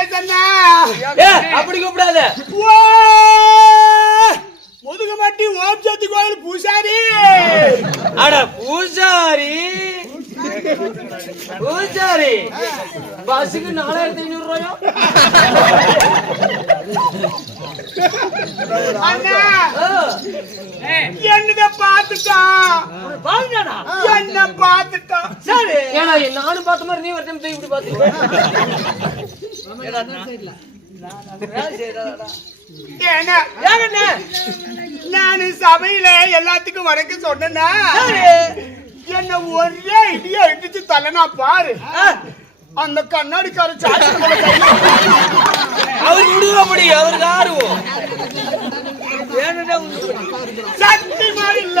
ரமேசண்ணா அப்படி கூப்பிடாத. முதுகுமட்டி ஓம் சக்தி கோயில் பூசாரி. அட பூசாரி பூசாரி பஸ்ஸுக்கு 4500 ரூபாயோ? அண்ணா என்னத பாத்துட்டான். என்ன பாத்துட்டான். சரி ஏன்னா நானும் பார்த்த மாதிரி நீ ஒரு டைம் இப்படி பாத்துக்க. நானு சபையில எல்லாத்துக்கும் வணக்கம் சொன்னா என்ன ஒரே இடியா இடிச்சு தள்ளனா பாரு. அந்த கண்ணாடிக்கார சாட்சி அவர் விடுவாப்படி அவருக்கு ஆர்வம் சக்தி மாதிரி இல்ல.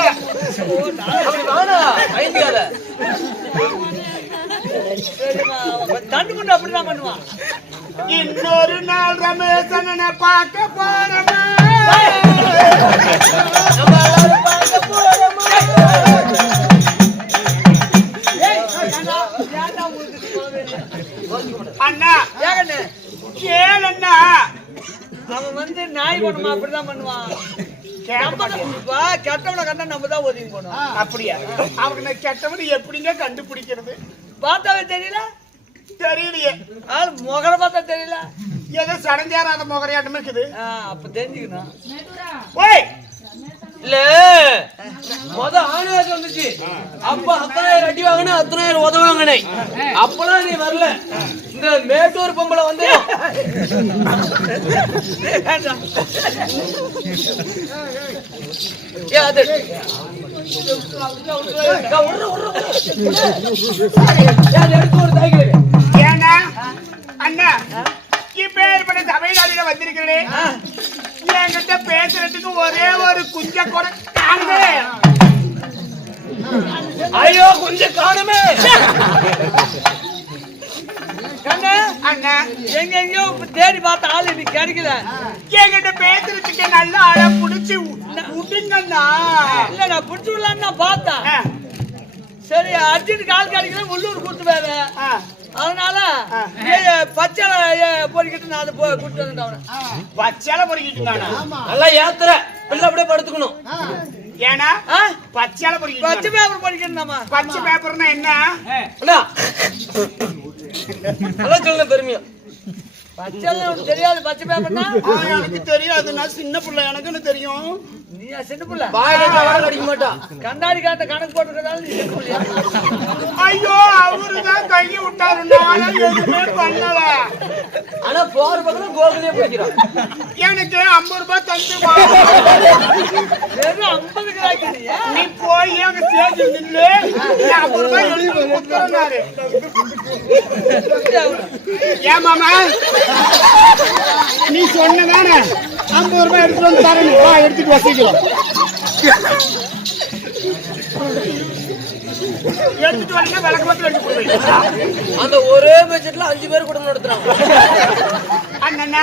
தண்டுக்குண்டு அப்படிதான் பண்ணுவான். இன்னொரு நாள் ரமேசனை பார்க்க போறமா. அண்ணா கேளண்ணா அவன் வந்து நாய் குணமா அப்படிதான் பண்ணுவான். கெட்டவனை கண்டா நம்ம தான் ஒதுங்கி போனோம். அப்படியா? அவனுக்கு நான் கெட்டவனை எப்படிங்க கண்டுபிடிக்கிறது? பார்த்தாவே தெரியல. தெரியலையே. முகர பார்த்தா தெரியல. ஏதோ சடஞ்சாராத முகரையாட்டமே இருக்குது. அப்ப தெரிஞ்சுக்கணும். ஓய் இல்ல மொத ஆணிவாசம் வந்துச்சு. அப்ப 10,000 அடி வாங்கின 10,000 உதவாங்கனே. அப்பெல்லாம் நீ வரல. இந்த மேட்டூர் பொம்பளை வந்து ஏன்னா அண்ணா இப்பேற்பட்ட சபையில வந்திருக்கிறேன். என்கிட்ட பேசுறதுக்கு ஒரே ஒரு குஞ்ச கூட காணுமே. ஐயோ கொஞ்சம் காணுமே. அண்ணா எங்கெங்கயோ தேடி பார்த்த ஆளு இன்னைக்கு கிடைக்கல. என்கிட்ட பேசுறதுக்கு நல்ல ஆள புடிச்சு விட்டுங்கண்ணா. இல்ல நான் புடிச்சு விடலான்னு நான் பார்த்தேன். சரி அர்ஜென்ட் கால் கிடைக்கல. உள்ளூர் கூட்டு வேற. அதனால பச்சை பொறிக்கிட்டு நான் அதை கூட்டு வந்துட்டேன். பச்சைல பொறிக்கிட்டு நல்லா ஏத்துற பிள்ளை அப்படியே படுத்துக்கணும். ஏன்னா பச்சைல பொறிக்கிட்டு பச்சை பேப்பர் பொறிக்கணுமா? பச்சை பேப்பர்னா என்ன? நல்லா சொல்ல பெருமையா. பச்சை தெரியாது. பச்சை பேப்பர்னா எனக்கு தெரியாது. நான் சின்ன பிள்ளை, எனக்குன்னு தெரியும். நீ சின்ன பிள்ளை அடிக்க மாட்டா. கண்ணாடி காட்ட கணக்கு போட்டுக்கிறதால நீ சின்ன பிள்ளையா? ஐயோ அவருதான் கையை விட்டாரு. எதுவுமே பண்ணல. ஆனா போற பக்கம் கோகுலே பிடிக்கிறான். எனக்கு 50 ரூபாய் தந்துமா. வெறும் 50 ரூபாய்க்கு நீ போய் அங்க சேர்ந்து நின்று 50 ரூபாய் எழுதி கொடுத்தாரு. ஏன் மாமா நீ சொன்னதானே 50 ரூபாய் எடுத்துட்டு வந்து தரணும். வா எடுத்துட்டு வசிக்கலாம். எடுத்துட்டு வரீங்க விளக்கு மட்டும் எடுத்து போடுவீங்க. அந்த ஒரே பட்ஜெட்ல 5 பேர் குடும்பம் நடத்துறாங்க. அண்ணா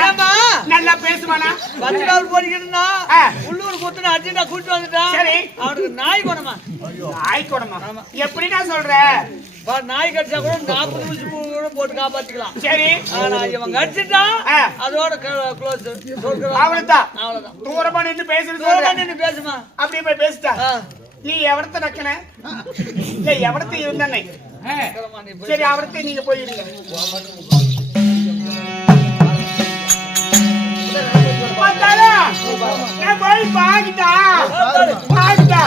நல்லா பேசுவானா? பச்சைக்கால் போறீங்கன்னா உள்ளூர் கூட்டு அர்ஜென்டா கூட்டு வந்துட்டான். சரி அவனுக்கு நாய் குணமா? நாய் குணமா? எப்படி நான் சொல்ற? நாய் கடிச்சா கூட 40 ஊசி கூட போட்டு காப்பாத்திக்கலாம். சரி ஆனா இவன் கடிச்சிட்டா அதோட க்ளோஸ். அவ்வளவுதான். அவ்வளவுதான். தூரமா நின்று பேசுறது. தூரமா நின்று பேசுமா. அப்படியே போய் பேசிட்டா. நீ எவடத்தை நக்கன? இல்ல எவடத்தை இருந்தானே. சரி அவடத்தை நீங்க போயிருங்க. நான் போய் பாக்கிட்டா பாக்கிட்டா.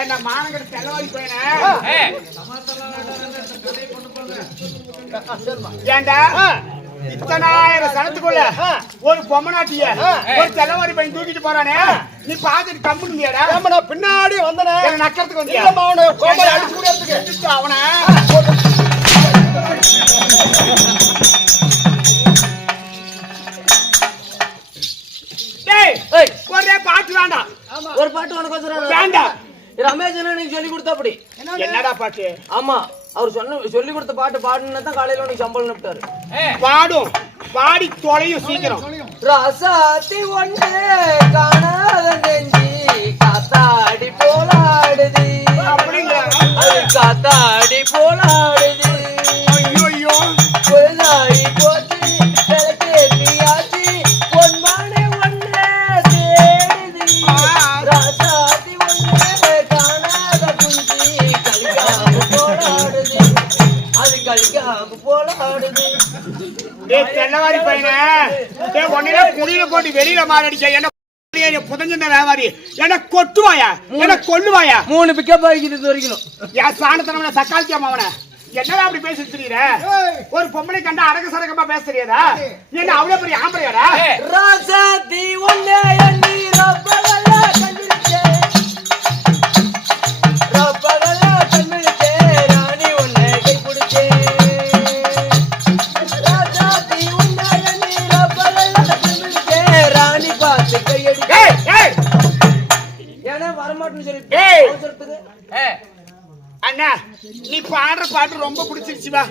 ஏன்னா மாநகர செலவாடி போயின ஏண்டா இத்தனாயிரம் சனத்துக்குள்ள ஒரு பொம்மநாட்டிய ஒரு செலவாரி பையன் தூக்கிட்டு போறானே, நீ பாத்துட்டு கம்புனியாடா? நான் பின்னாடி வந்தனே நக்கறதுக்கு வந்தியா? அவனை கோபால அடிச்சு முடியறதுக்கு அவன ஒரே பாட்டு வேண்டாம். ஒரு பாட்டு உனக்கு வேண்டாம். ரமேஷ் நீங்க சொல்லி கொடுத்தா அப்படி என்னடா பாட்டு? ஆமா, அவர் சொல்லி கொடுத்த பாட்டு பாடுனா தான் காலையில உனக்கு சம்பளம் நினைப்பாரு. பாடும் பாடி தொலையும் சீக்கிரம். ராசாத்தி ஒண்ணே காணாத நெஞ்சி காத்தாடி போலாடுது, அது காத்தாடி போலாடுது. ஐயோ பொழுதாடி போச்சு விளக்கேற்றியாச்சு பொன்மானே ஒண்ணே தேடுது. ராசாத்தி ஒண்ணே காணாத குஞ்சி கலிக்காம போலாடுது, அது கலிக்காம போலாடுது. தென்னவாரி பையனே, ஒன்னில குடியில போட்டு வெளியில மாரடிச்ச என்ன புதஞ்சிருந்த வியாபாரி என்ன கொட்டுவாயா, என்ன கொல்லுவாயா? 3 பிக்கப் ஆகிக்குது இது வரைக்கும். என் சாணத்தனவன சக்கால்த்தியாம அவன என்னடா அப்படி பேசி தெரியுற? ஒரு பொம்பளை கண்டா அரக சரகமா பேச தெரியாதா? என்ன அவ்வளவு பெரிய ஆம்பளையாடா? ராசாத்தி ஒண்ணே எண்ணி ரப்பகலா கண்ணிச்சே, ரப்பகலா கண்ணிச்சே ராணி ஒண்ணே கை பிடிச்சே. ராசாத்தி ஒண்ணே எண்ணி ரப்பகலா கண்ணிச்சே ராணி பார்த்து கையடிச்சே. ஏன்னா வரமாட்டேன்னு சொல்லிட்டு அவசரத்துக்கு. அண்ணா, நீ பாடுற பாட்டு ரொம்ப பிடிச்சிருச்சுவா.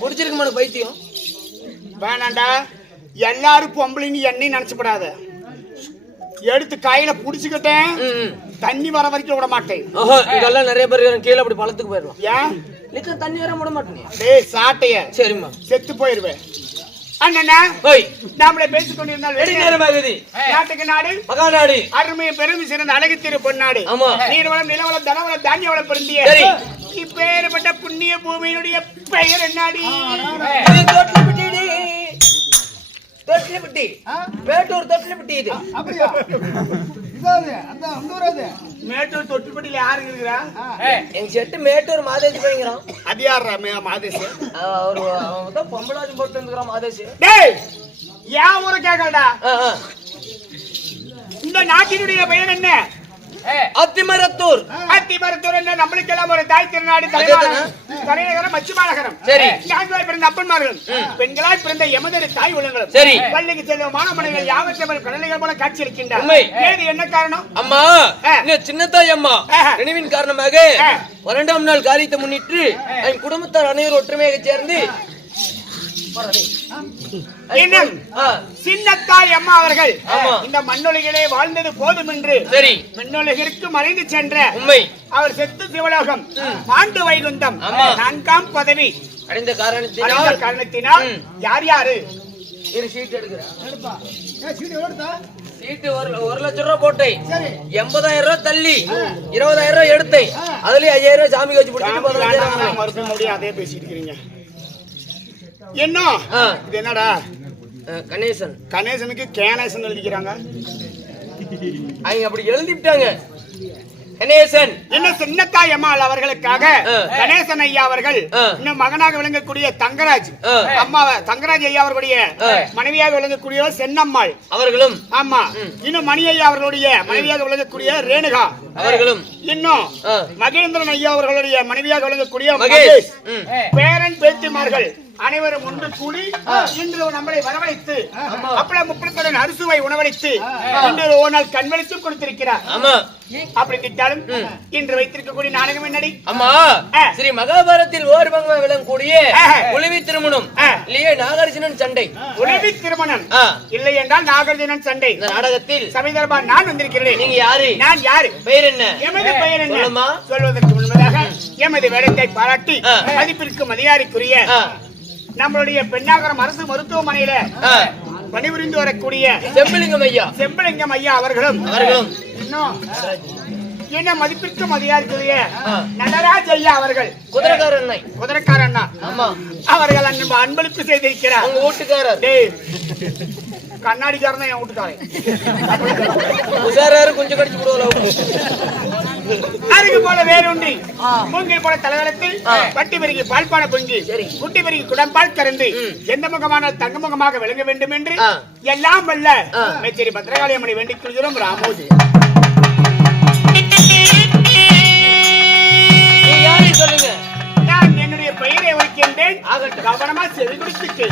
பிடிச்சிருக்கு மனு பைத்தியம். வேணாண்டா, எல்லாரும் பொம்பளைன்னு என்னையும் நினைச்சுப்படாத. எடுத்து கையில புடிச்சுக்கிட்டேன், தண்ணி வர வரைக்கும் விட மாட்டேன். இதெல்லாம் நிறைய பேர் கீழே அப்படி பழத்துக்கு போயிடலாம். ஏன் நிச்சயம் தண்ணி வர விட மாட்டேன். டேய் சாட்டைய, சரிம்மா செத்து போயிருவேன். அண்ணா, நாமளே பேசிக் கொண்டிருந்தால் நாட்டுக்கு நாடு மகாநாடு அருமையை பெருமை சிறந்த அழகு திரு பொன்னாடு. ஆமா, நீர்வளம் நிலவளம் தனவளம் தானிய வளம் பொருந்திய இப்பேற்பட்ட புண்ணிய பூமியினுடைய பெயர் என்னாடி? தொட்டிலிப்பட்டி, மேட்டூர் தொட்டிலிப்பட்டி. இது அப்படியா? இதாது அந்த ஊராது. மேட்டூர் தொட்டிலிப்பட்டியில யாரு இருக்கிறா? எங்க செட்டு மேட்டூர் மாதேசி பயங்கரம். அது யாரா மாதேசி? அவன் தான் பொம்பளாஜம் போட்டு வந்துக்கிறான் மாதேசி. டேய், ஏன் ஊரை கேட்கலடா? இந்த நாட்டினுடைய பெயர் என்ன? அத்திமரத்தூர். அத்திமரத்தூர் என்ன நம்மளுக்கெல்லாம் ஒரு தாய் திருநாடு, தலைநகரம் மச்சுமாநகரம். சரி, ஆண்களாய் பிறந்த அப்பன்மார்களும் பெண்களாய் பிறந்த எமதரு தாய் உள்ளங்களும் சரி பள்ளிக்கு செல்லும் மாணவர்கள் யாவற்றவர் கடலைகள் போல காட்சி அளிக்கின்றார். ஏது என்ன காரணம்? அம்மா, சின்னத்தாய் அம்மா நினைவின் காரணமாக 2ஆம் நாள் காரியத்தை முன்னிட்டு என் குடும்பத்தார் அனைவரும் ஒற்றுமையாக சேர்ந்து சின்னத்தாய் அம்மா அவர்கள் இந்த மண்ணுலகிலே வாழ்ந்தது போதும் என்று மண்ணுலகிற்கு மறைந்து சென்ற உண்மை அவர் செத்து சிவலோகம் மாண்டு வைகுந்தம் 4ஆம் பதவி அடைந்த காரணத்தினால் யார் யாரு சீட்டு எடுக்கிறா? சீட்டு 1 லட்சம் ரூபாய் போட்டேன், 80,000 ரூபாய் தள்ளி 20,000 ரூபாய் எடுத்தேன், அதுலயே 5,000 ரூபாய் சாமி வச்சு பிடிச்சிட்டு மறுபடியும் அதே பேசிட்டு இருக்கீங்க. என்ன இது? என்னடா கணேசன்? கணேசனுக்கு கேனேசன் எழுதிக்கிறாங்க. அவங்க அப்படி எழுதிட்டாங்க. கணேசன் என்ன சின்னத்தாய் அம்மாள் அவர்களுக்காக கணேசன் ஐயா அவர்கள் இன்னும் மகனாக விளங்கக்கூடிய தங்கராஜ் அம்மாவை, தங்கராஜ் ஐயா அவர்களுடைய மனைவியாக விளங்கக்கூடிய சென்னம்மாள் அவர்களும், ஆமா, இன்னும் மணி ஐயா அவர்களுடைய மனைவியாக விளங்கக்கூடிய ரேணுகா அவர்களும், இன்னும் மகேந்திரன் ஐயா அவர்களுடைய மனைவியாக விளங்கக்கூடிய மகேஷ், பேரன் பேத்திமார்கள் அனைவரும் ஒன்று கூடி இன்று நம்மளை வரவழைத்து அப்பள முப்பத்துடன் அரிசுவை உணவளித்து இன்று ஒரு நாள் கண்வளித்தும் கொடுத்திருக்கிறார். அப்படி கிட்டாலும் இன்று வைத்திருக்கக்கூடிய நாடகம் என்னடி? அம்மா, ஸ்ரீ மகாபாரத்தில் ஓர் பங்கம் விளங்கக்கூடிய உளவி திருமணம் இல்லையே நாகார்ஜுனன் சண்டை. உளவி திருமணம் இல்லை என்றால் நாகார்ஜுனன் சண்டை. இந்த நாடகத்தில் சமீதர்பா நான் வந்திருக்கிறேன். நீங்க யாரு? நான் யாரு? பெயர் என்ன? எமது பெயர் என்ன? சொல்வதற்கு முன்பதாக எமது வேடத்தை பாராட்டி மதிப்பிற்கும் அதிகாரிக்குரிய நம்மளுடைய பெண்ணாகரம் அரசு மருத்துவமனையில பணிபுரிந்து வரக்கூடிய செம்பலிங்கம் ஐயா அவர்களும் இன்னும் என்ன மதிப்பிற்கும் அதிகாரிக்குரிய நடராஜ் ஐயா அவர்கள் குதிரைக்கார அண்ணா அவர்கள் அன்பளிப்பு செய்திருக்கிறார். உங்க வீட்டுக்காரர் கண்ணாடிக்காரன் என் வீட்டுக்காரன் கொஞ்சம் கடிச்சு விடுவாங்க. அருகு போல வேரூன்றி மூங்கை போல தலைவலத்து பட்டி பெருகி பால்பான பொங்கி குட்டி பெருகி குடம்பால் கறந்து எந்த முகமான தங்க முகமாக விளங்க வேண்டும் என்று எல்லாம் வல்ல மேச்சேரி பத்திரகாளி அம்மனை வேண்டிக் கொள்கிறோம். ராமோஜி சொல்லுங்க. நான் என்னுடைய பெயரை வைக்கின்றேன். கவனமா செவி கொடுத்து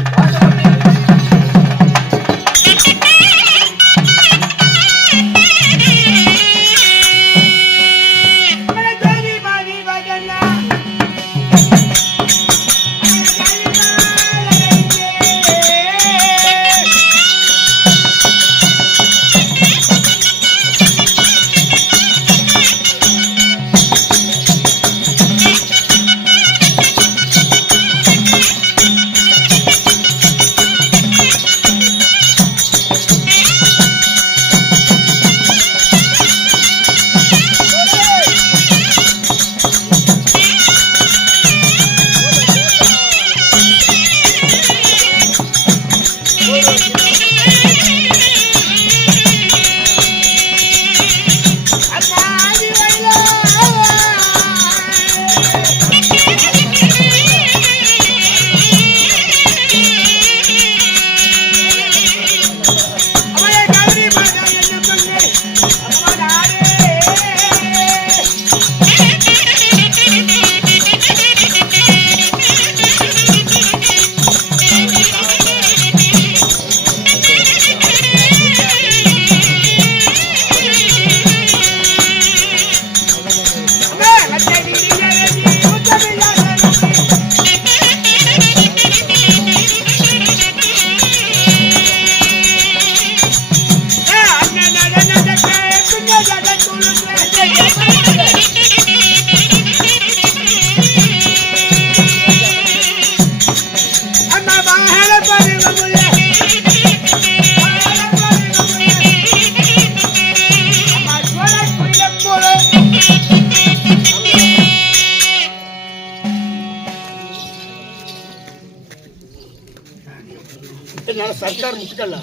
சர்க்கார் முட்டுக்கல்ல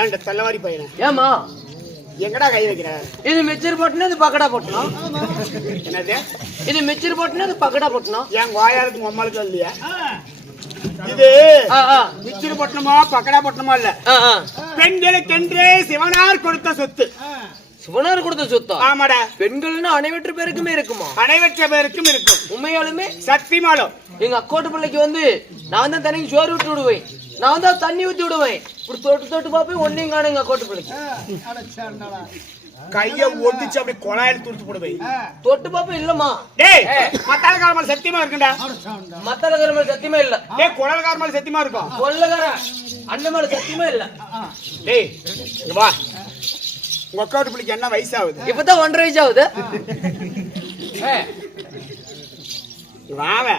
ஏன்டா தள்ளவாரி பையன ஏமா எங்கடா கை வைக்கிற? இது மிச்சர் போட்டுனா இது பக்கடா போட்டணும். என்னது இது மிச்சர் போட்டுனா இது பக்கடா போட்டணும். என் வாயாருக்கு அம்மாளுக்கு இல்லையா? இது மிச்சர் பட்டணமா பக்கடா பட்டணமா இல்ல, பெண்களுக்கென்றே சிவனார் கொடுத்த சொத்து. சிவனார் கொடுத்த சொத்தா? ஆமாடா. பெண்கள்னா அனைவற்ற பேருக்குமே இருக்குமா? அனைவற்ற பேருக்கும் இருக்கும். உண்மையாலுமே சத்தியமாலும் எங்க அக்கோட்டு பிள்ளைக்கு வந்து நான் தான் தனிக்கு சோறு விட்டு விடுவேன், நான் தான் தண்ணி ஊத்தி விடுவேன். இப்படி தொட்டு தொட்டு பாப்பேன் ஒன்னையும் காணும் எங்க அக்கோட்டு பிள்ளைக்கு. கைய ஒட்டிச்சு அப்படி கொலாயில் துடுத்து போடுவேன். தொட்டு பாப்பேன் இல்லம்மா. டேய் மத்தால காரமல் சத்தியமா இருக்குடா. மத்தால காரமல் சத்தியமா இல்ல. டேய் கொலல் காரமல் சத்தியமா இருக்கும். கொல்லகார அண்ணன் மேல சத்தியமா இல்ல. டேய் இங்க வா. உங்க அக்கோட்டு பிள்ளைக்கு என்ன வயசு ஆகுது? இப்பதான் 1.5 வயசு ஆகுது. வாவே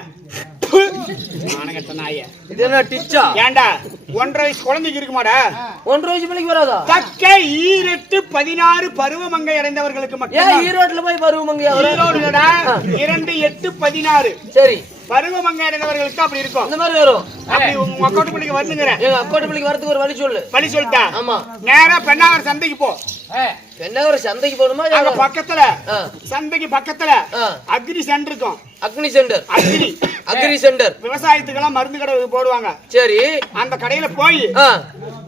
மானகட்ட நாயே. இது என்ன டிச்சா? ஏண்டா 1.5 வயசு குழந்தைக்கு இருக்குமாடா? 1.5 வயசு பிள்ளைக்கு வராதா? தக்க ஈரெட்டு 16 பருவமங்கை அடைந்தவர்களுக்கு மட்டும். ஏன் ஈரோட்ல போய் பருவமங்கை? ஈரோடுடா 2 8 16. சரி பருவமங்கை அடைந்தவர்களுக்கு அப்படி இருக்கும். இந்த மாதிரி வரும். அப்படி உங்க அக்கோட்டு பிள்ளைக்கு வந்துங்கறேன். எங்க அக்கோட்டு பிள்ளைக்கு வரதுக்கு ஒரு வழி சொல்லு. வழி சொல்லிட்டா? ஆமா. நேரா பெண்ணாகர் சந்தைக்கு போ. பெண்ணாகர் சந்தைக்கு போணுமா? அங்க பக்கத்துல சந்தைக்கு பக்கத்துல அக்ரி சென்டர் இருக்கும். அக்னி சென்டர். அக்ரி சென்டர் விவசாயத்துக்கெல்லாம் மருந்து கடை போடுவாங்க. சரி அந்த கடையில போய்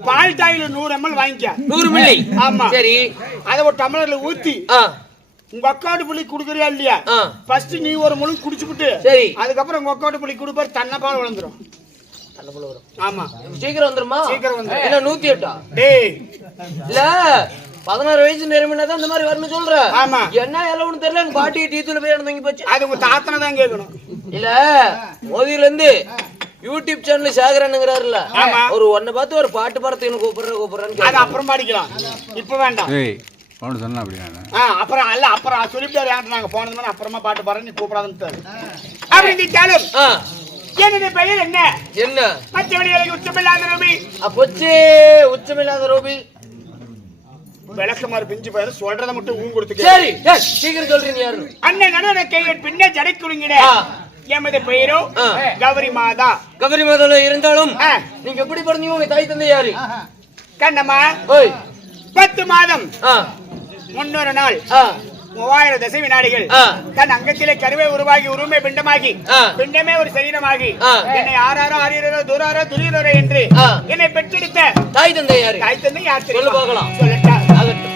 பால் டாயில 100 ml வாங்கிக்க. 100 மில்லி. ஆமா. சரி அத ஒரு டம்ளர்ல ஊத்தி உங்க அக்காட்டு புள்ளி குடுக்குறியா இல்லையா? ஃபர்ஸ்ட் நீ ஒரு முழு குடிச்சுட்டு சரி அதுக்கப்புறம் உங்க அக்காட்டு புள்ளி குடுப்பாரு. தன்ன பால் வளர்ந்துரும். தன்ன பால் வரும். ஆமா சீக்கிரம் வந்துருமா? சீக்கிரம் வந்துரும். என்ன 108? டேய் இல்ல 16 வயசு நிரம்பினாதான் இந்த மாதிரி வரணும் சொல்ற. ஆமா. என்ன எல்லோன்னு தெரியல. எங்க பாட்டி டீத்துல போய் இறந்து போச்சு. அது உங்க தாத்தனை தான் கேட்கணும். இல்ல மோதியில இருந்து யூடியூப் சேனல் சேகரனுங்கிறாருல, ஒரு ஒன்ன பார்த்து ஒரு பாட்டு பாடத்துக்கு கூப்பிடுறேன்னு அது அப்புறம் பாடிக்கலாம். இப்ப வேண்டாம். அவனு சொன்னா அப்படி அப்புறம் அல்ல அப்புறம் சொல்லிட்டாரு. நாங்க போனதுமே அப்புறமா பாட்டு பாடுறேன், நீ கூப்பிடாதுன்னு அப்படின்ட்டாலும் என்னுடைய பெயர் என்ன? என்ன? மற்றவழிகளை உச்சமில்லாத ரூபி. அப்பொச்சே உச்சமில்லாத ரூபி. விளக்கமாறு பிஞ்சு போயிரு. சொல்றத மட்டும் ஊன் கொடுத்து. சரி சீக்கிரம் சொல்றீங்க யாரு? அண்ணன் நட கையில் பின்ன ஜடை குலுங்கிட. எமது பெயரோ கௌரி மாதா. கௌரி மாதால இருந்தாலும் நீங்க எப்படி பிறந்தீங்க? உங்க தாய் தந்தை யாரு? கண்ணம்மா 10 மாதம் 300 நாள் 3000 தசை வினாடிகள் தன் அங்கத்திலே கருவை உருவாகி உருமை பிண்டமாகி பிண்டமே ஒரு சரீரமாகி என்னை ஆறாரோ ஆரியரோ தூராரோ துரியரோ என்று என்னை பெற்றெடுத்த தாய் தந்தை யாரு? தாய் தந்தை யார் சொல்ல பார்க்கலாம். சொல்லட்டா? ஆகட்டும்.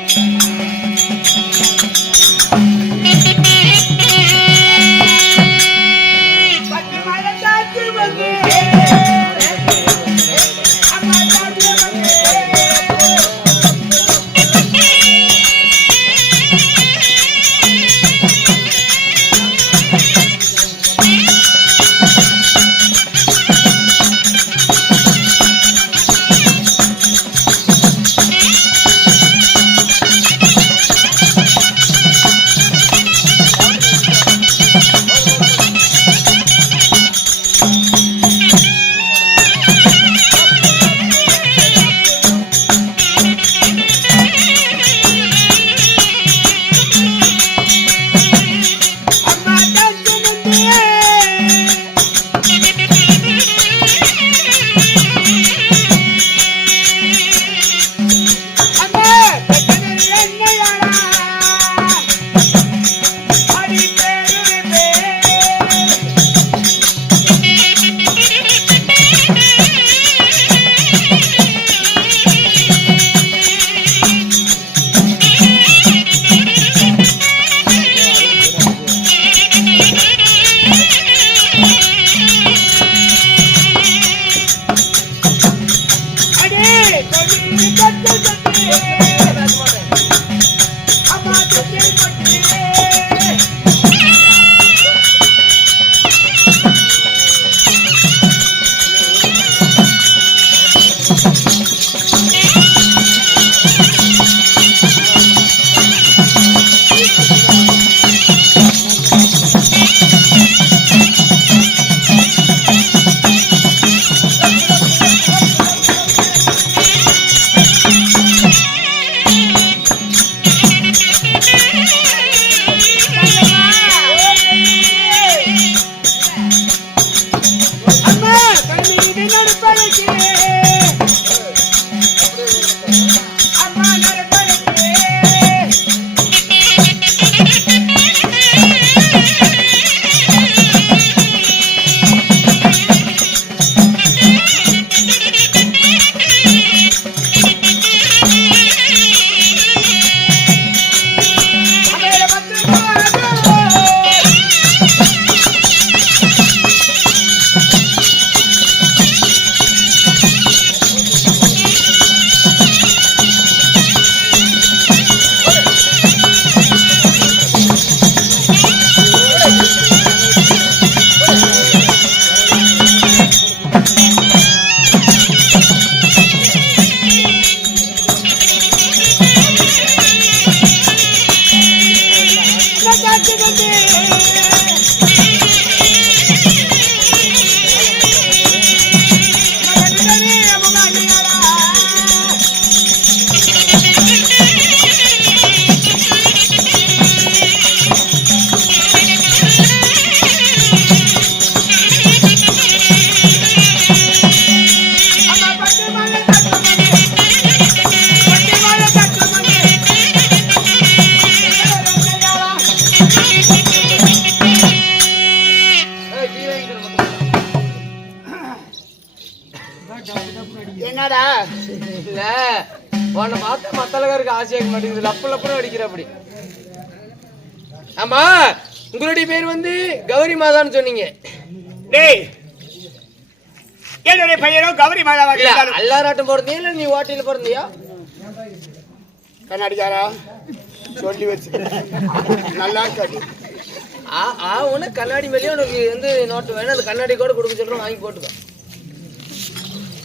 என்னடா இல்ல உன்னை பார்த்தா மத்தலகாருக்கு ஆசையாக மாட்டேங்குது, லப்பு லப்புன்னு அடிக்கிற அப்படி. ஆமா, உங்களுடைய பேர் வந்து கௌரி மாதான்னு சொன்னீங்க. டேய், என்னுடைய பையனும் கௌரி மாதாவா இருந்தாலும் எல்லாராட்டம் பிறந்தியா இல்ல நீ ஓட்டில பிறந்தியா? கண்ணாடிக்காரா சொல்லி வச்சு நல்லா இருக்காது. உனக்கு கண்ணாடி மேலேயே உனக்கு வந்து நோட்டு வேணும், அந்த கண்ணாடி கூட கொடுக்க சொல்றோம், வாங்கி போட்டுக்கோ.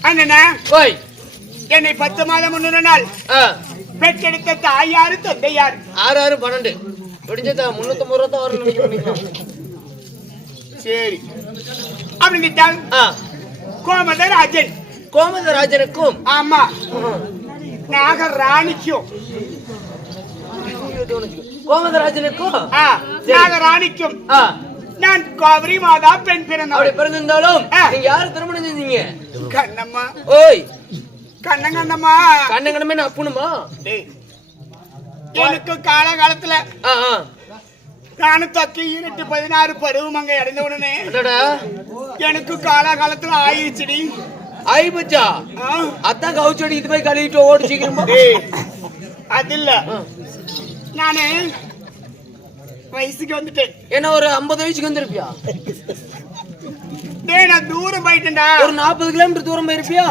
அண்ணா ஓய், என்னை 10 மாதம் முன்னூறு நாள் பெற்றெடுத்த தாயாரு தந்தை யாரு? 6 6 12 முடிஞ்சதா 350 ரூபா தான் வரும் நினைக்கிறேன். சரி, அப்படின்ட்டால் கோமதராஜன். கோமதராஜனுக்கும் ஆமா நாகராணிக்கும் கோமதராஜனுக்கும் நாகராணிக்கும் நான் கௌரி மாதா பெண் பிறந்தவள். அப்படி பிறந்திருந்தாலும் நீங்க யாரு திருமணம் செஞ்சீங்க? எனக்கு காலகாலத்துல நானும் தக்கி 16 பருவமங்கை அடைந்த உடனே எனக்கு காலகாலத்துல ஆயிடுச்சுடி. ஆயிப்பச்சா அதான் கவுச்சடி இது போய் கழுவிட்டு ஓடு சீக்கிரமா. அது இல்ல, நானு வயசுக்கு வந்துட்டேன். என்ன ஒரு 50 வயசுக்கு வந்திருப்பியா? டேய் நான் தூரம் போயிட்டேன்டா. ஒரு 40 கிலோமீட்டர் தூரம் போயிருப்பியா?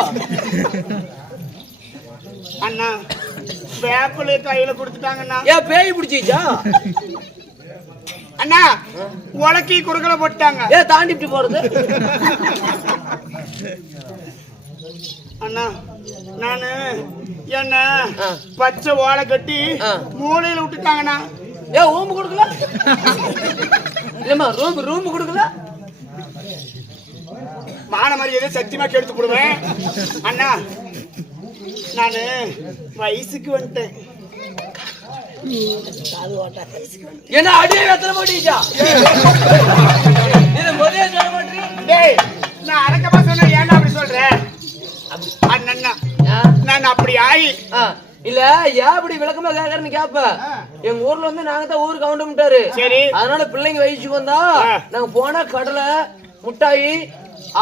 அண்ணா வேப்பிலை கையில கொடுத்துட்டாங்கண்ணா. ஏன் பேய் பிடிச்சிச்சா? அண்ணா உலக்கி குறுக்கல போட்டாங்க. ஏன் தாண்டிட்டு போறது? அண்ணா நானு என்ன பச்சை ஓலை கட்டி மூளையில விட்டுட்டாங்கண்ணா. ஏன் ரூம் கொடுக்கல? இல்லம்மா ரூம் கொடுக்கல. மான மரியாதை சத்தியமா கெடுத்து போடுவேன். அண்ணா நானு வயசுக்கு வந்துட்டேன். என்ன அடியே எத்தனை போட்டீச்சா? இது முதல்ல சொல்ல மாட்டீங்க. டேய் நான் அரக்கமா சொன்ன ஏன்டா அப்படி சொல்றேன்? அண்ணா நான் அப்படி ஆயி இல்ல ஏன் அப்படி விளக்கமா கேக்குறேன்னு கேப்ப. எங்க ஊர்ல வந்து நாங்க தான் ஊருக்கு கவுண்டமிட்டாரு. சரி, அதனால பிள்ளைங்க வயசுக்கு வந்தா நாங்க போனா கடலை முட்டாயி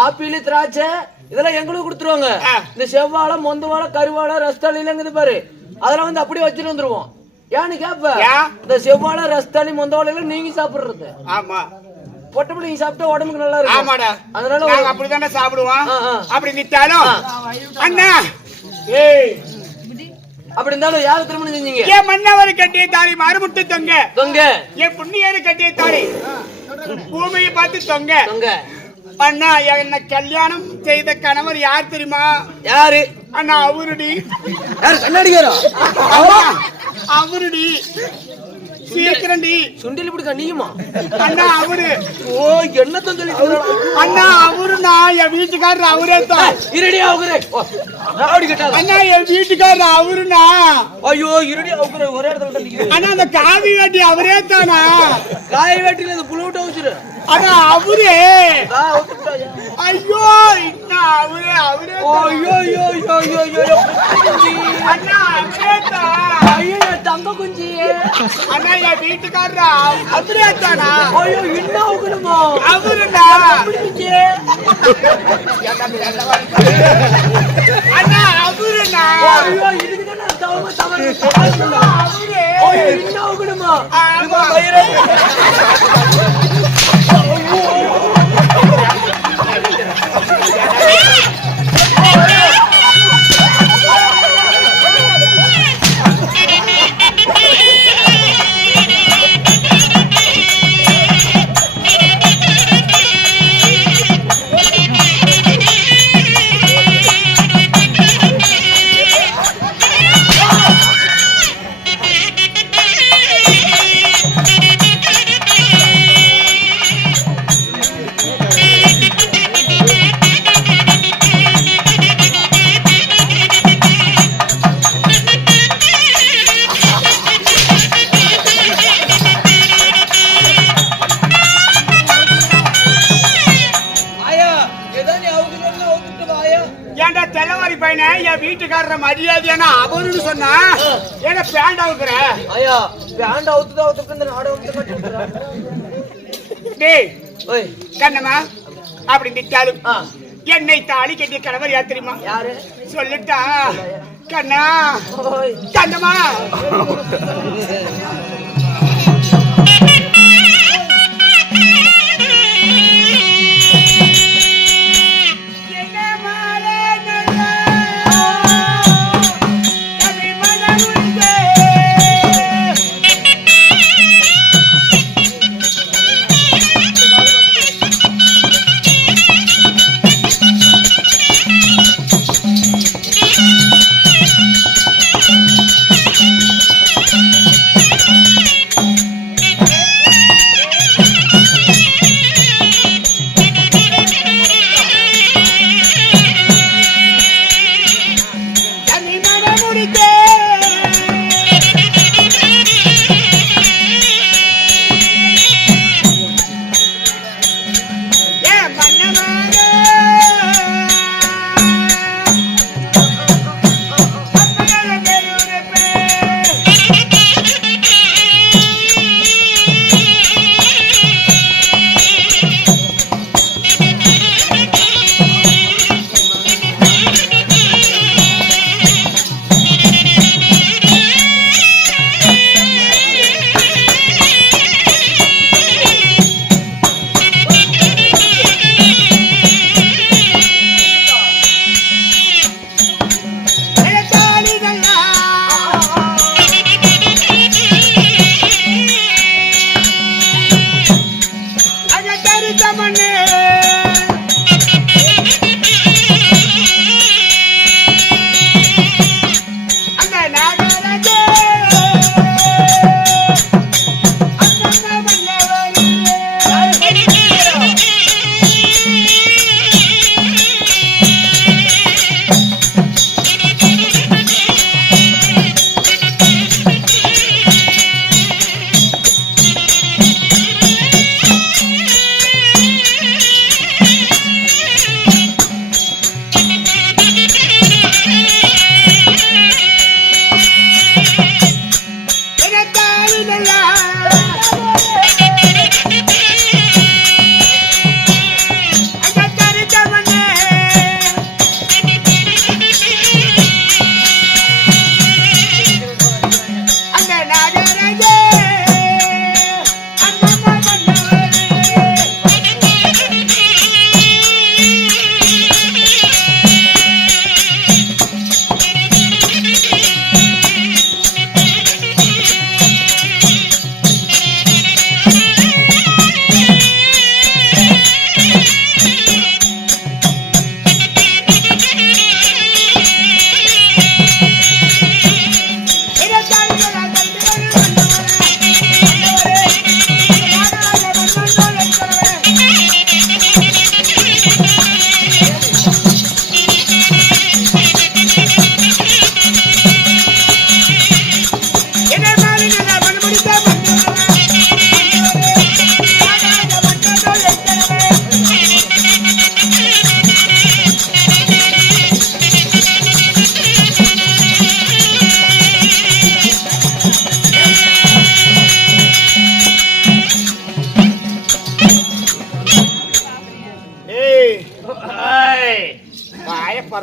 ஆப்பிள் திராட்சை இதெல்லாம் எங்களுக்கு கொடுத்துருவாங்க. இந்த செவ்வாழை மொந்தவாழை கருவாழை ரஸ்தாளி எல்லாம் பாரு அதெல்லாம் வந்து அப்படியே வச்சுட்டு வந்துருவோம். ஏன்னு கேப்ப இந்த செவ்வாழை ரஸ்தாளி மொந்தவாழை எல்லாம் நீங்க சாப்பிடுறது. ஆமா பொட்டப்படி நீங்க சாப்பிட்டா உடம்புக்கு நல்லா இருக்கும். ஆமாடா, அதனால நாங்க அப்படிதானே சாப்பிடுவோம். அப்படி நிட்டாலும் அண்ணா ஏய் அப்படி இருந்தாலும் யாரு திருமணம் செஞ்சீங்க? ஏன் மன்னவர் கட்டிய தாலி மறுமுட்டு தொங்க தொங்க, என் புண்ணியரு கட்டிய தாலி பூமியை பார்த்து தொங்க தொங்க. அண்ணா என்ன கல்யாணம் செய்த கணவர் யார் தெரியுமா? யாரு? அண்ணா அவருடி. யாரு? கண்ணாடிக்காரா? அவருடி சீக்கிரண்டி. சுண்டில் இப்படி கண்ணியுமா? அண்ணா அவரு. ஓ என்னத்தான் சொல்லி அண்ணா அவரு நான் என் வீட்டுக்காரர் அவரே தான். இருடியா அவரே அப்படி கேட்டாங்க. அண்ணா என் வீட்டுக்காரர் அவருனா. ஐயோ இருடியா அவரே ஒரே இடத்துல தள்ளிக்குது. அண்ணா அந்த காவி வேட்டி அவரே தானா? காய் வேட்டில இந்த புளூட்ட வச்சிரு. அண்ணா அவரே. ஐயோ இன்னும் அவரே ஐயோ ஐயோ ஐயோ ஐயோ அண்ணா அவரே தான். ஐயோ தங்க குஞ்சி. அண்ணா என் வீட்டுக்காரர் அவரே தானா? ஐயோ இன்னும் அவருமா? அவருனா. அண்ணா அவருனா. ஐயோ இதுக்கு நான் தவறு அவரே. ஐயோ இன்னும் அவருமா? ஆமா. வீட்டுக்காரர் மரியாதையான அவருன்னு சொன்னா ஏன்னா பேண்ட் அவுக்குற. ஐயா பேண்ட் அவுத்து இந்த நாட வந்து டேய் ஓய் கண்ணம்மா அப்படி நிட்டாலும் என்னை தாலி கட்டிய கணவர் யார் தெரியுமா? யாரு சொல்லிட்டா? கண்ணா கண்ணம்மா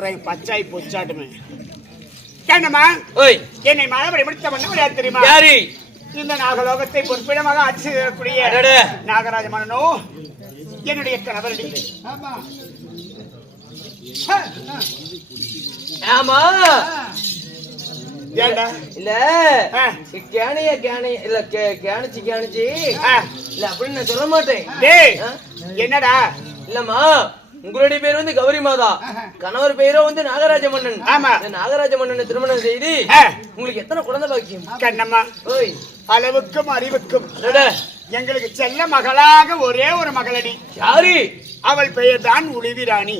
வர்றேன் பச்சாய் பொச்சாட்டுமே. என்னம்மா ஓய் என்னை மழை பிடித்த பண்ண தெரியுமா? யாரு? இந்த நாகலோகத்தை பொறுப்பிடமாக ஆட்சி செய்யக்கூடிய அடடே. நாகராஜ மன்னனோ என்னுடைய கணவர். ஆமா ஆமா ஏண்டா இல்ல ஆ. கேணிய இல்ல கேணிச்சு ஆ. இல்ல அப்படின்னு நான் சொல்ல மாட்டேன். டேய் ஆ? என்னடா இல்லம்மா உங்களுடைய பேர் வந்து கௌரி மாதா, கணவர் பேரோ வந்து நாகராஜ மன்னன். ஆமா. இந்த நாகராஜ மன்னனை திருமணம் செய்து ஆ. உங்களுக்கு எத்தனை குழந்தை பாக்கியம்? கண்ணம்மா ஓய் அளவுக்கும் அறிவுக்கும் அடடே. எங்களுக்கு செல்ல மகளாக ஒரே ஒரு மகளடி. யாரு? அவள் பெயர் தான் உளிவிராணி.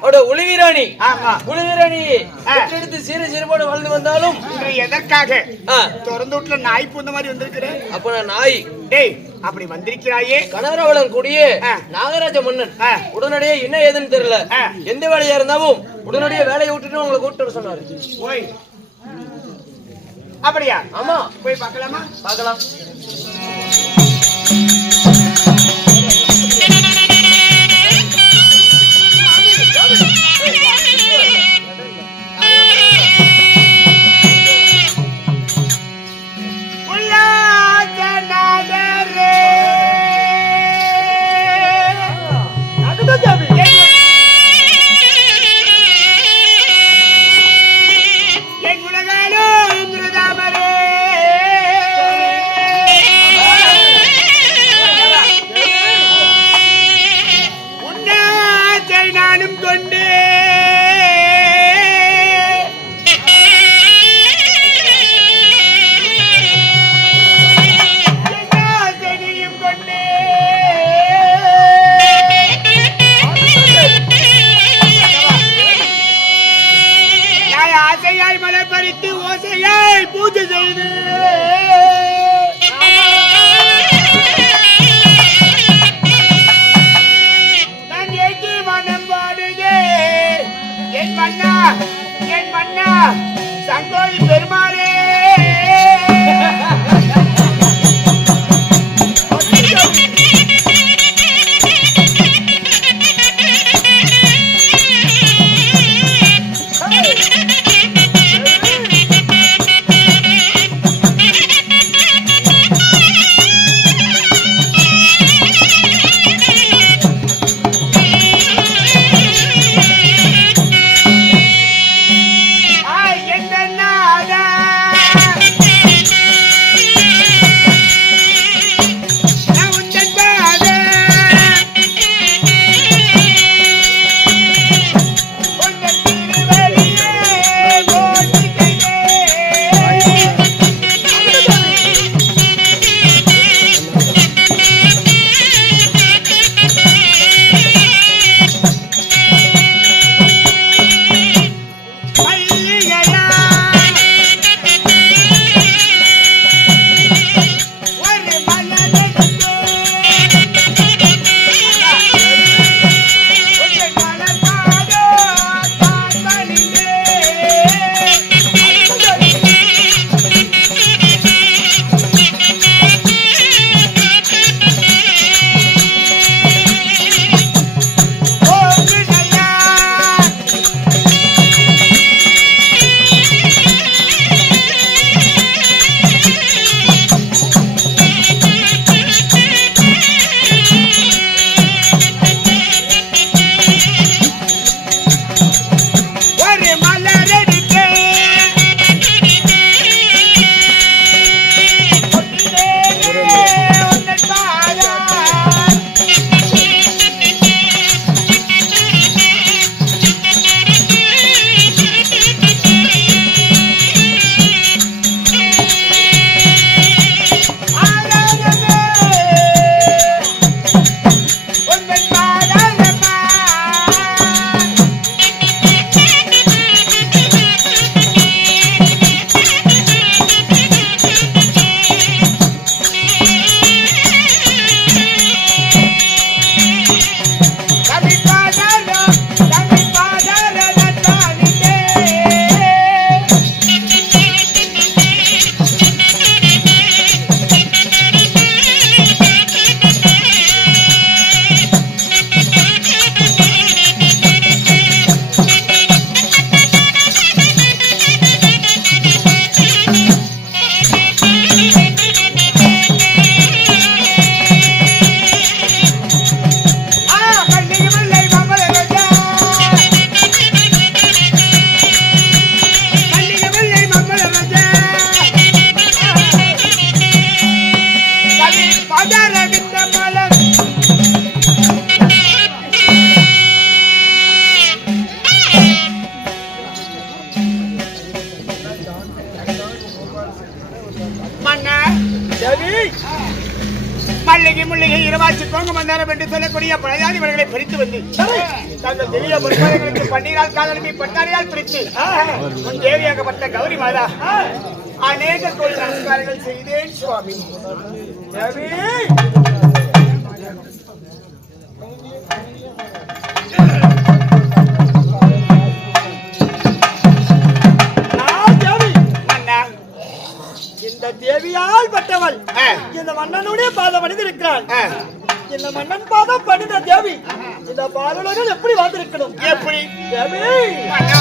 அவட உளிவிராணி. ஆமா. உளிவிராணி ஆ. எடுத்து சீரோடு வாழ்ந்து வந்தாலும் இன்று எதற்காக ஆ, திறந்து வீட்டுல நாய் பூந்த மாதிரி வந்திருக்கிறேன்? அப்ப நான் நாய். டேய் அப்படி வந்திருக்கிறாயே. கனகரவளம் கூடிய ஆ. நாகராஜ மன்னன் ஆ. உடனடியே என்ன ஏதுன்னு தெரியல, ஆ. எந்த வேலையா இருந்தாலும் உடனடியே வேலையை விட்டுட்டு உங்களை கூப்பிட்டு வர சொன்னாரு. போய் அப்படியா? ஆமா போய் பார்க்கலாமா? பார்க்கலாம். நானும் கொண்டு செடியும் கொண்டு நான் ஆசையாய் மலை பறித்து ஓசையாய் பூஜை செய்து என் மன்னா சங்கோலி பெருமாளே மன்னா தேவி மல்லிகை முல்லிகை இருவாச்சி கோங்க மந்தாரம் என்று சொல்லக்கூடிய பழையாதி வரைகளை பிரித்து வந்து தங்கள் தெளிய பொறுப்பாளர்களுக்கு பன்னீரால் காலனி பட்டாரியால் பிரித்து உன் தேவியாகப்பட்ட கௌரி மாதா அநேக கோயில் நமஸ்காரங்கள் செய்தேன் சுவாமி. தேவி மன்னா இந்த தேவியால் பட்டவள் இந்த மன்னனுடைய பாதம் பணிந்திருக்கிறாள். இந்த மன்னன் பாதம் பணிந்த தேவி இந்த பாலுலகில் எப்படி வந்திருக்கணும்? எப்படி தேவி மன்னா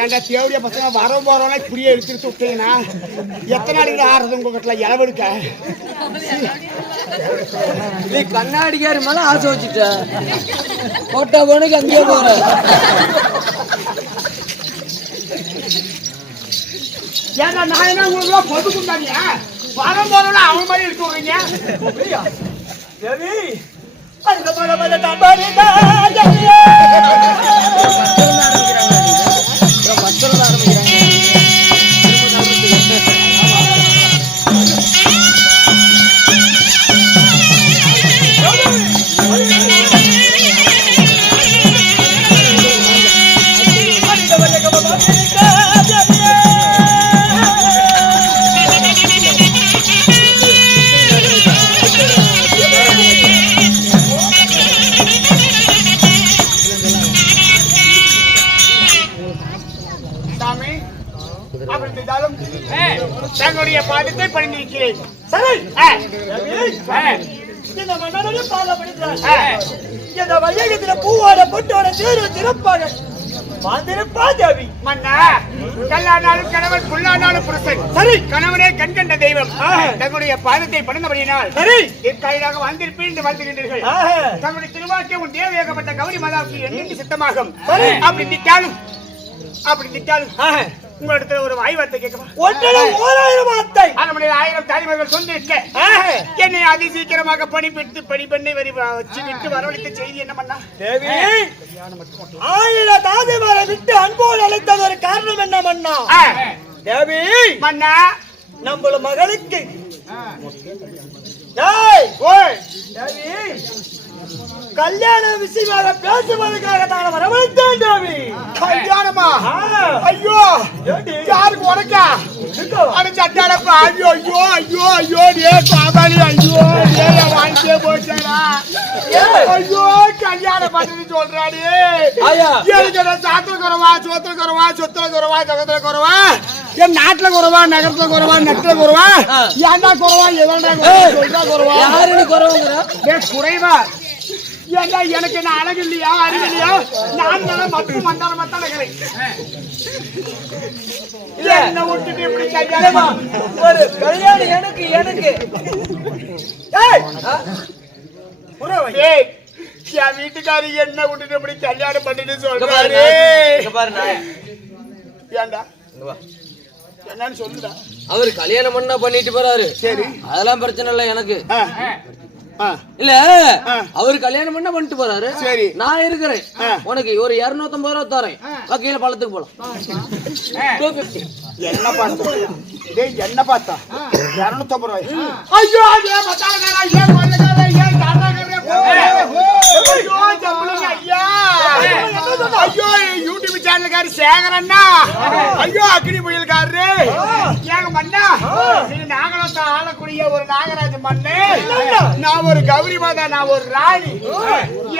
ஏன்டா தேவடிய பசங்க வர போறவனா இப்படியே எடுத்துட்டு விட்டீங்கன்னா எத்தனை நாளைக்கு ஆடுறது உங்க வீட்டுல இளவெடுக்க நீ கண்ணாடிக்காரி மேல ஆசை வச்சுட்ட போட்டா போனக்கு அங்கேயே போற ஏன்டா நான் என்ன உங்களுக்கு பொது குண்டாடியா வர போறவனா அவன் மாதிரி எடுத்து விடுறீங்க தேவி அந்த பரமத தம்பரிதா ஜெய தங்களுடைய பாதத்தை பணிந்திருக்கிறேன். இந்த மன்னனுடைய பாதம் பணிந்தார். இந்த வையகத்தில பூவோட பொட்டோட தேர்வு சிறப்பாக வாழ்ந்திருப்பா தேவி. மன்னா, கல்லானாலும் கணவன், புல்லானாலும் புருஷன். சரி. கணவனே கண் கண்ட தெய்வம். தங்களுடைய பாதத்தை பணிந்தபடியினால் சரி. இக்காயிலாக வாழ்ந்திருப்பேன் என்று வாழ்த்துகின்றீர்கள். தங்களுடைய திருவாக்கிய உன் தேவையாகப்பட்ட கௌரி மாதாவுக்கு என்னென்று சித்தமாகும். அப்படி நிற்காலும் உங்களிடத்துல ஒரு வாய் வார்த்தை கேட்கவா? 1000 வார்த்தை. அரண்மனையில் 1000 தாய்மார்கள் சொல்லிருக்க என்னை அதி சீக்கிரமாக பணிபெற்று பணிபெண்ணை வச்சு விட்டு வரவழைத்த செய்தி என்ன பண்ணா? தேவி, 1000 தாதிமாரை விட்டு அன்போடு அழைத்தது ஒரு காரணம் என்ன மன்னா? தேவி மன்னா, நம்மள மகளுக்கு தேவி கல்யாண விஷயமாக பேசுவதற்காக நான் வரவழைத்தேன் தேவி. கல்யாணமா? ஐயோ, யாருக்கு உனக்கா? அடிச்சட்டாடப்பா. ஐயோ ஐயோ ஐயோ ஐயோ டே காபாலி, ஐயோ வாங்கிட்டே போச்சாடா. ஐயோ, கல்யாணம் பண்ணி சொல்றாடி. எனக்கு சாத்திர குறவா, சோத்திர குறவா, சொத்துல குறவா, சகத்துல குறவா, என் நாட்டுல குறவா, நகரத்துல குறவா, நட்டுல குறவா, ஏன்டா குறவா, எதா சொல்றா குறவா? குறைவா ஏண்டா? எனக்கு என்ன அழகு இல்லையா, அறிவு இல்லையா? நான் மட்டும் மந்தார மத்தான இருக்கிறேன். என்ன விட்டுட்டு இப்படி கல்யாணமா? ஒரு கல்யாணம் எனக்கு என் வீட்டுக்காரி என்ன விட்டுட்டு இப்படி கல்யாணம் பண்ணிட்டு சொல்றாரு. ஏண்டா என்னன்னு சொல்லுடா. அவரு கல்யாணம் பண்ணா பண்ணிட்டு போறாரு. சரி, அதெல்லாம் பிரச்சனை இல்ல எனக்கு. இல்ல, அவரு கல்யாணம் பண்ண பண்ணிட்டு போறாரு. சரி, நான் இருக்கிறேன். உனக்கு ஒரு 250 ரூபா தரேன். கீழே பழத்துக்கு போலாம். என்ன பார்த்தா? என்ன பார்த்தா? 250 ரூபாய். ஐயோ, ஐயோ, யூடியூப் சேனலுக்காரு சேகரண்ணா. ஐயோ, அக்னி புயல்காரரு. ஏங்க மண்ணா, நீங்க நாகரத்தை ஆளக்கூடிய ஒரு நாகராஜ மண்ணு. நான் ஒரு கௌரி மாதா, நான் ஒரு ராணி.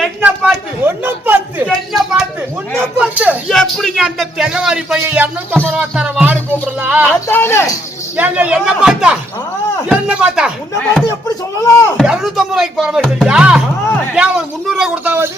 என்ன பார்த்து எப்படிங்க அந்த தெல்லவாரி பையன் 250 ரூபா தர வாடு கூப்பிடலாம்? ஏங்க என்ன பார்த்தா உன்னை பார்த்து எப்படி சொல்லலாம்? 250 ரூபாய்க்கு போற மாதிரி சரியா? ஏன் ஒரு 300 ரூபாய் கொடுத்தாவது?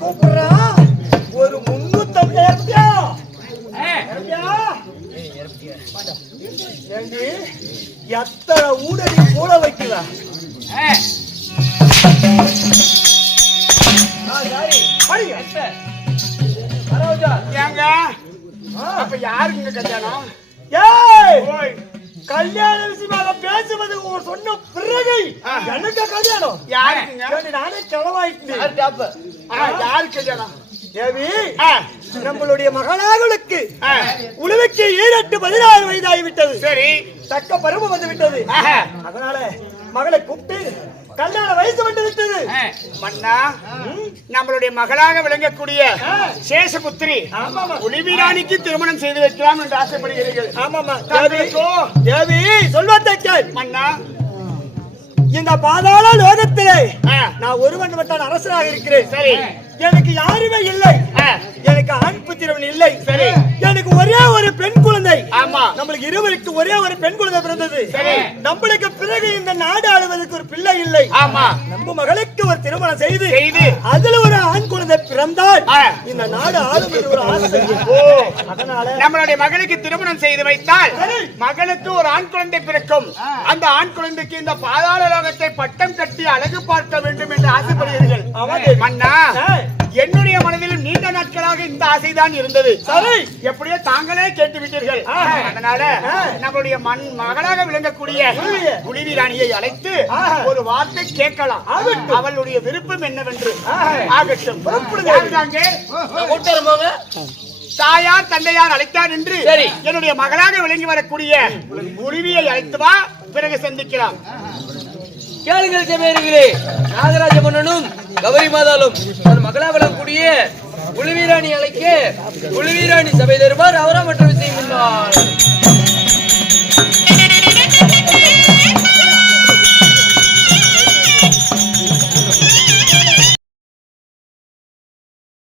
கூப்பிடுறான். ஒரு 350 எத்தனை ஊடடி போட வைக்கிறா? ஏங்க அப்ப யாருக்குங்க கல்யாணம்? கல்யாண விஷயமாக பேசுவது சொன்ன பிறகு எனக்கு கல்யாணம் யாருக்குங்க? நானே கிளவாயிட்டேன். யாருக்கு கல்யாணம்? தேவி, நம்மளுடைய மகளாகளுக்கு உழவுக்கு 16 வயதாகிவிட்டது. சரி, தக்க பருவம் வந்து விட்டது. அதனால மகளை கூப்பிட்டு கல்யாண வயசு வந்து விட்டது. மன்னா, நம்மளுடைய மகளாக விளங்கக்கூடிய சேஷபுத்திரி ஒளிவீராணிக்கு திருமணம் செய்து வைக்கலாம் என்று ஆசைப்படுகிறீர்கள். ஆமாமா தேவி, சொல்வதை கேள் மன்னா. இந்த பாதாள லோகத்திலே நான் ஒருவன் மட்டும் அரசராக இருக்கிறேன். சரி, எனக்கு யாருமே இல்லை. எனக்கு ஆண் புத்திரவன் இல்லை. சரி, எனக்கு ஒரே ஒரு பெண் குழந்தை. ஆமா, நம்மளுக்கு இருவருக்கு ஒரே ஒரு பெண் குழந்தை பிறந்தது. நம்மளுக்கு பிறகு இந்த நாடு ஆளுவதற்கு ஒரு பிள்ளை இல்லை. ஆமா, நம்ம மகளுக்கு ஒரு திருமணம் செய்து அதுல ஒரு ஆண் குழந்தை பிறந்தால் இந்த நாடு ஆளுவது ஒரு ஆசை. அதனால நம்மளுடைய மகளுக்கு திருமணம் செய்து வைத்தால் மகளுக்கு ஒரு ஆண் குழந்தை பிறக்கும். அந்த ஆண் குழந்தைக்கு இந்த பாதாள லோகத்தை பட்டம் கட்டி அழகு பார்க்க வேண்டும் என்று ஆசைப்படுகிறீர்கள். மன்னா, என்னுடைய மனதிலும் நீண்ட நாட்களாக இந்த ஆசைதான் இருந்தது. சரி, எப்படியோ தாங்களே கேட்டு விட்டீர்கள். அதனால நம்மளுடைய மகளாக விளங்கக்கூடிய குளிவீராணியை அழைத்து ஒரு வார்த்தை கேட்கலாம். அவளுடைய விருப்பம் என்னவென்று ஆகட்டும். தாயார் தந்தையார் அழைத்தார் என்று என்னுடைய மகளாக விளங்கி வரக்கூடிய குருவியை அழைத்து வா, பிறகு சந்திக்கலாம். கேளுங்கள் செமேரிகளே, நாகராஜ மன்னனும் கௌரி மாதாலும் தன் மகளா விளங்கக்கூடிய குழுவீராணி அழைக்க குழுவீராணி சபை தருவார். அவரா மற்ற விஷயம்